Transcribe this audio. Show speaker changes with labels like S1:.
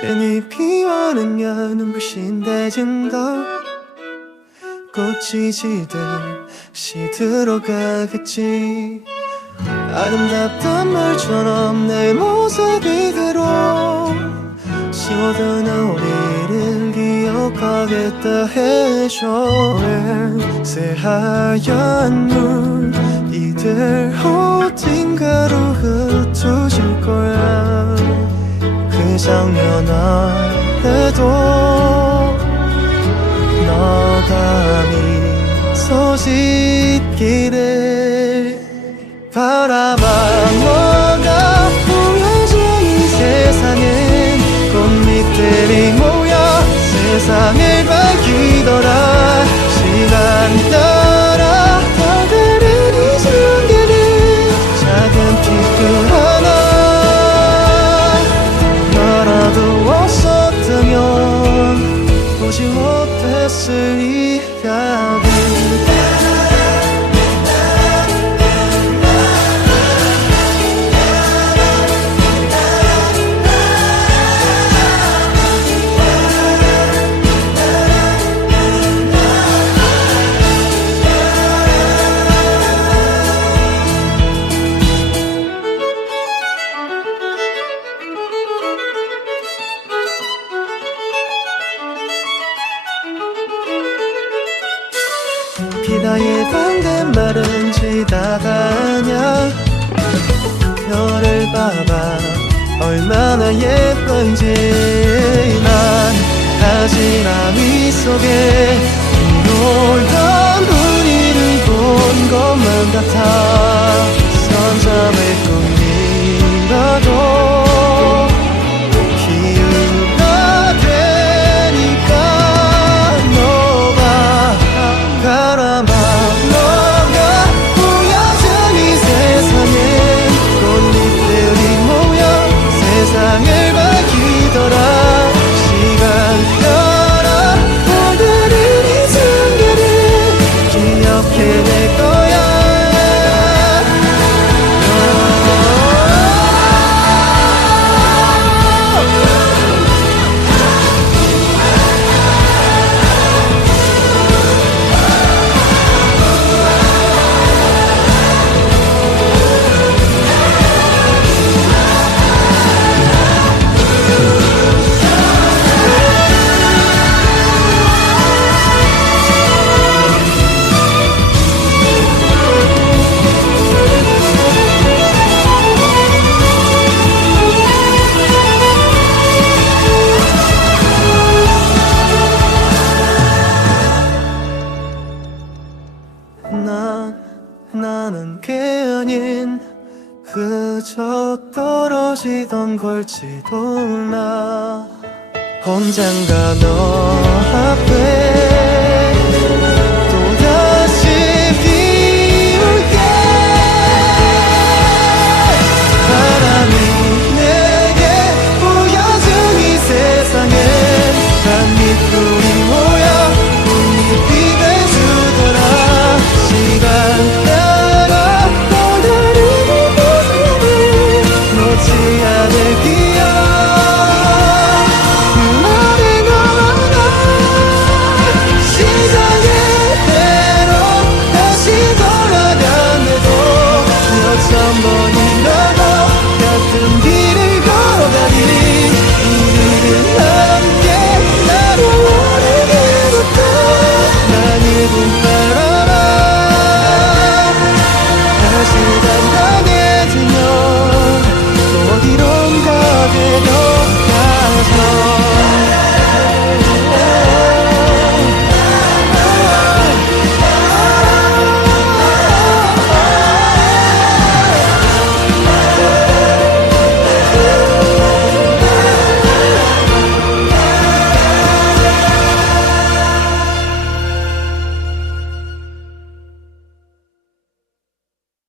S1: 괜히 피어느냐 눈부신 대진도 꽃이 지듯이 들어가겠지. 아름답던 말처럼 내 모습이 들어 씌워둔 우리를 기억하겠다 해줘. 새하얀 물 이들 어딘가 아래도 너가 미소 짓기를 바라봐. 너가 보여준 이 세상엔 꽃잎들이 모여 세상을 you're the 나의 반대말은 지다가냐? 별을 봐봐. 얼마나 예쁜지. 난 하지마 속에 놀던 우리를 본 것만 같아. 선잠의 꿈이라도 나는 괜히 그저 떨어지던 걸지도 몰라. 혼잔가 너